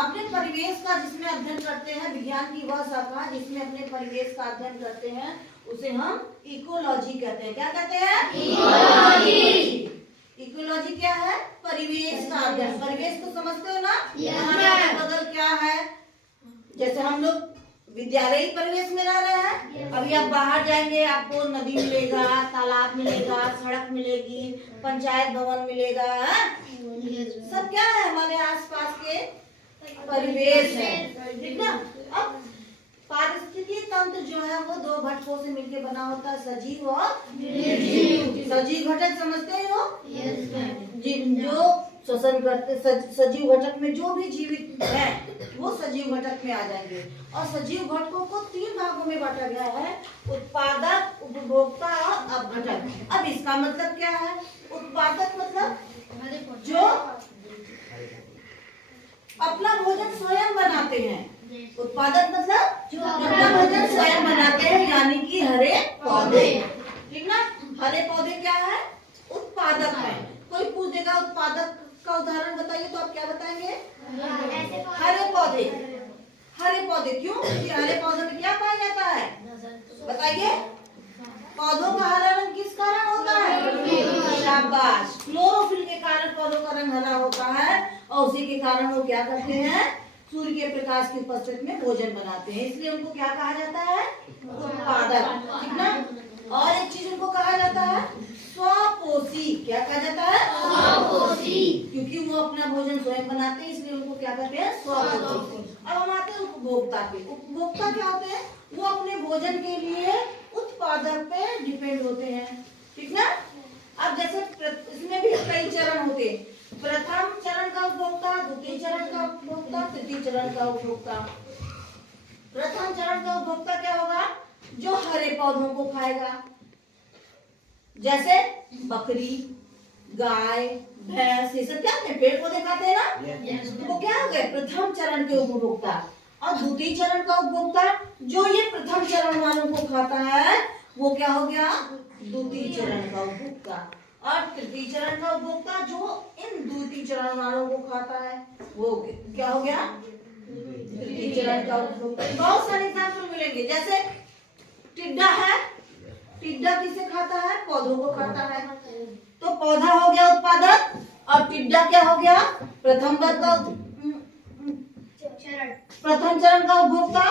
अपने परिवेश का जिसमें अध्ययन करते हैं, विज्ञान की वह शाखा जिसमें अपने परिवेश का अध्ययन करते हैं उसे हम इकोलॉजी कहते हैं। क्या कहते हैं? इकोलॉजी। इकोलॉजी क्या है? परिवेश का अध्ययन। परिवेश को समझते हो ना? हमारे अगल बगल क्या है, जैसे हम लोग विद्यालयी परिवेश में रह रहे हैं। अभी आप बाहर जाएंगे आपको नदी मिलेगा, तालाब मिलेगा, सड़क मिलेगी, पंचायत भवन मिलेगा, सब क्या है हमारे आसपास के परिवेश है, ठीक ना। अब पारिस्थितिकी तंत्र जो है वो दो घटकों से मिलकर बना होता है, सजीव और निर्जीव। सजीव घटक समझते हो? जो श्वसन करते, सजीव घटक में जो भी जीवित है वो सजीव घटक में आ जाएंगे। और सजीव घटकों को तीन भागों में बांटा गया है, उत्पादक, उपभोक्ता और अपघटक। अब इसका मतलब क्या है? उत्पादक मतलब जो अपना भोजन स्वयं बनाते हैं। उत्पादक मतलब जो अपना भोजन स्वयं बनाते हैं, यानी कि हरे पौधे, ठीक ना। हरे पौधे क्या है? उत्पादक है। कोई पूछ देगा उत्पादक का उदाहरण बताइए तो आप क्या बताएंगे? हरे पौधे। हरे पौधे क्यों? क्योंकि हरे पौधों में क्या पाया जाता है? बताइए। पौधों का हरा रंग किस कारण होता है? शाबाश, क्लोरोफिल के कारण पौधों का रंग हरा होता है। और उसी के कारण वो क्या करते हैं? सूर्य के प्रकाश की उपस्थिति में भोजन बनाते हैं, इसलिए उनको क्या कहा जाता है? उत्पादक, ठीक ना। और एक चीज उनको कहा जाता है स्वपोषी। क्या कहा जाता है? स्वपोषी, क्योंकि वो अपना भोजन स्वयं बनाते हैं, इसलिए उनको क्या कहते हैं? स्वपोषी। अब हम आते हैं उपभोक्ता पे। उपभोक्ता क्या होते हैं? वो अपने भोजन के लिए उत्पादक पे डिपेंड होते हैं, ठीक ना। अब जैसे इसमें भी कई चरण होते हैं। प्रथम चरण का उपभोक्ता, द्वितीय चरण का उपभोक्ता, तृतीय चरण का उपभोक्ता। प्रथम चरण का उपभोक्ता क्या होगा? जो हरे पौधों को खाएगा, जैसे बकरी, गाय, भैंस, ये सब क्या है? पेड़ पौधे खाते हैं ना। वो क्या हो गए? प्रथम चरण के उपभोक्ता। और द्वितीय चरण का उपभोक्ता जो ये प्रथम चरण वालों को खाता है वो क्या हो गया? द्वितीय चरण का उपभोक्ता। और तृतीय चरण का उपभोक्ता जो इन द्वितीय चरण वालों को खाता है वो क्या हो गया? तृतीय चरण का उपभोक्ता। बहुत सारे एग्जाम्पल मिलेंगे, जैसे टिड्डा है। टिड्डा किसे खाता है? पौधों को खाता है। तो पौधा हो गया उत्पादक और टिड्डा क्या हो गया? प्रथम चरण का उपभोक्ता।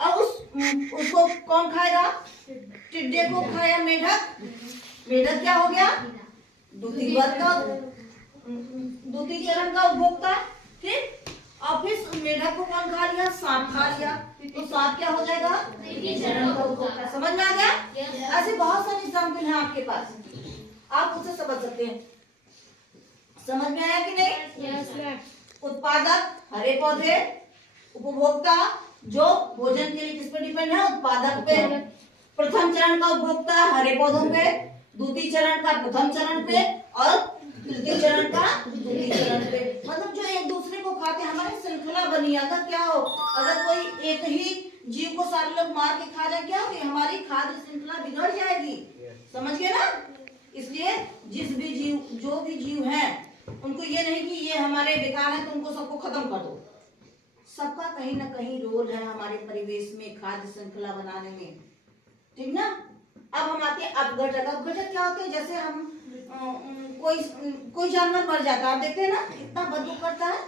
और उसको कौन खाएगा? टिड्डे को खाया मेढक। मेढक क्या हो गया? द्वितीय चरण का उपभोक्ता, ठीक। और फिर मेढक को कौन खा लिया? सांप खा लिया, तो सांप क्या हो जाएगा? तृतीय चरण का उपभोक्ता। समझ में आ गया? ऐसे बहुत सारे एग्जाम्पल हैं आपके पास, आप उससे समझ सकते हैं। समझ में आया कि नहीं? उत्पादक हरे पौधे, उपभोक्ता जो भोजन के लिए किस पर डिपेंड है? उत्पादक पे। प्रथम चरण का उपभोक्ता हरे पौधों पे, द्वितीय चरण का प्रथम चरण पे और तृतीय चरण का द्वितीय चरण पे। मतलब जो एक दूसरे को खाते, हमारी श्रृंखला बनी। अगर क्या हो, अगर कोई एक ही जीव को सारे लोग मार के खा जाए, क्या होगी? हमारी खाद्य श्रृंखला बिगड़ जाएगी। समझ गए ना? इसलिए जिस भी जीव, जो भी जीव है, उनको ये नहीं कि ये हमारे बेकार है तो उनको सबको खत्म कर दो। सबका कहीं ना कहीं रोल है हमारे परिवेश में खाद्य श्रृंखला बनाने में, ठीक ना। अब हम आते हैं अपघटक। अपघटक क्या होते हैं? जैसे हम कोई जानवर मर जाता है, आप देखते हैं ना कितना बदबू करता है,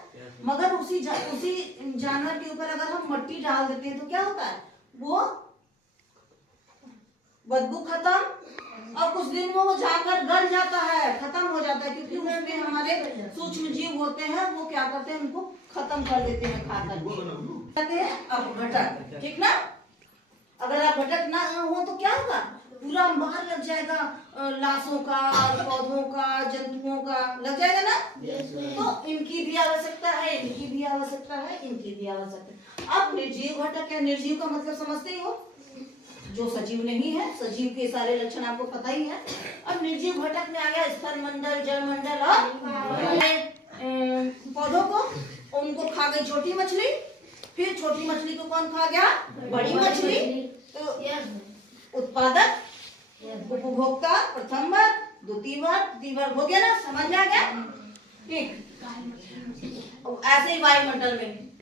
मगर उसी जानवर के ऊपर अगर हम मिट्टी डाल देते हैं तो क्या होता है? वो बदबू खत्म, और कुछ दिन में वो जानवर गल जाता है, खत्म हो जाता है, क्योंकि उसमें हमारे सूक्ष्म जीव होते हैं, वो क्या करते हैं? उनको खत्म कर देते हैं खाकर के। अपघटक, ठीक ना। अगर अपघटक ना हो तो क्या होगा? पूरा मार लग जाएगा लाशों का, पौधों का, जंतुओं का लग जाएगा ना। तो इनकी भी आवश्यकता है, इनकी भी आवश्यकता है, इनकी भी आवश्यकता है। अब निर्जीव घटक है। निर्जीव का मतलब समझते ही हो, जो सजीव नहीं है। सजीव के सारे लक्षण आपको पता ही है। अब निर्जीव घटक में आ गया स्थल मंडल, जल मंडल और पौधों को। उनको खा गई छोटी मछली, फिर छोटी मछली को कौन खा गया? बड़ी मछली। तो उत्पादक, उपभोक्ता प्रथम वर्ग, द्वितीय वर्ग, तृतीय वर्ग हो गया ना। समझ में आ गया? ठीक। ऐसे ही वायुमंडल में